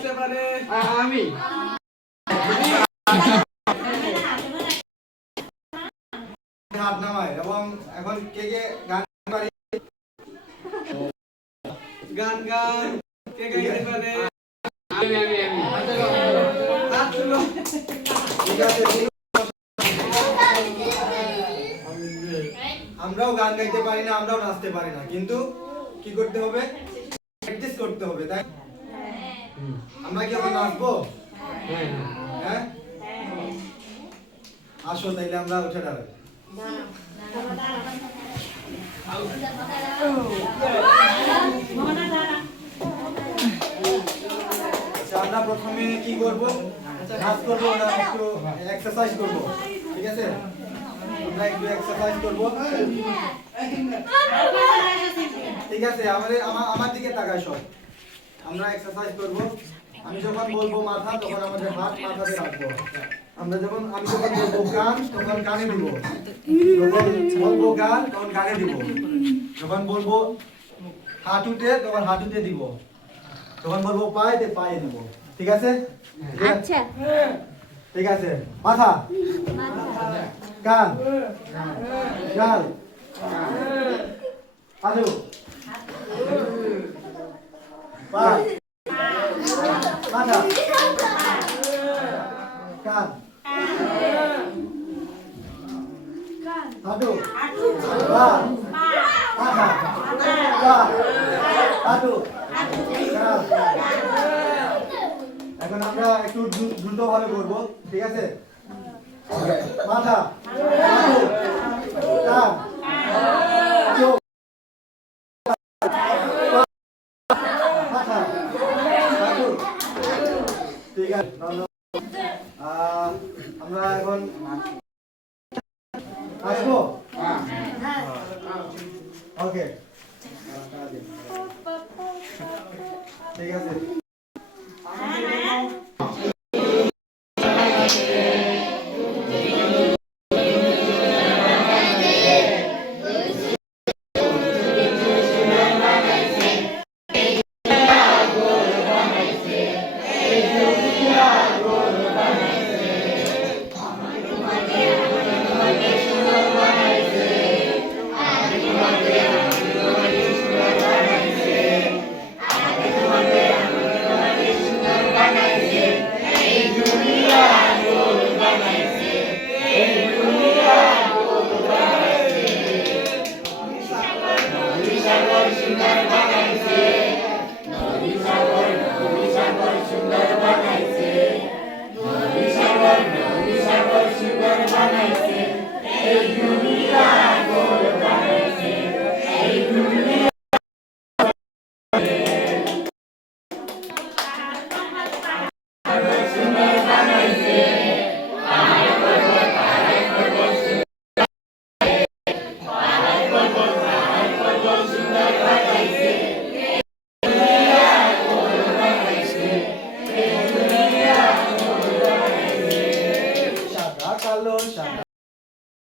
নাচতে পারে? আমি হাত নামায় এবং এখন কে কে গান পারি গান গান কে গাইতে পারে? আমি হাত তুলো। ঠিক আছে আমরাও গান গাইতে পারি না আমরাও নাচতে পারি না কিন্তু কি করতে হবে প্র্যাকটিস করতে হবে তাই আমরা কি এখন নাচবো হ্যাঁ আসো তাইলে আমরা উঠে দাঁড়াই আচ্ছা আমরা প্রথমে কি করব নাচ করব না একটু এক্সারসাইজ করব ঠিক আছে আমরা একটু এক্সারসাইজ করব ঠিক আছে আমার দিকে তাকাই সব আমরা এক্সারসাইজ করব আমি যখন বলবো মাথা তখন আমাদের হাত মাথাতে রাখবো আমি যখন বলবো কান তখন কানে দিব যখন বলবো গান তখন গানে দিব যখন বলবো হাঁটুতে তখন হাঁটুতে দিব যখন বলবো পায়ে পায়ে দিব ঠিক আছে আচ্ছা ঠিক আছে মাথা কান গাল হাঁটু পা মাথা কান হাঁটু পা মাথা পা হাঁটু কান এখন আমরা একটু দ্রুত ভাবে করবো ঠিক আছে মাথা হাঁটু কান চোখ মাথা হাঁটু ঠিক আছে আমরা এখন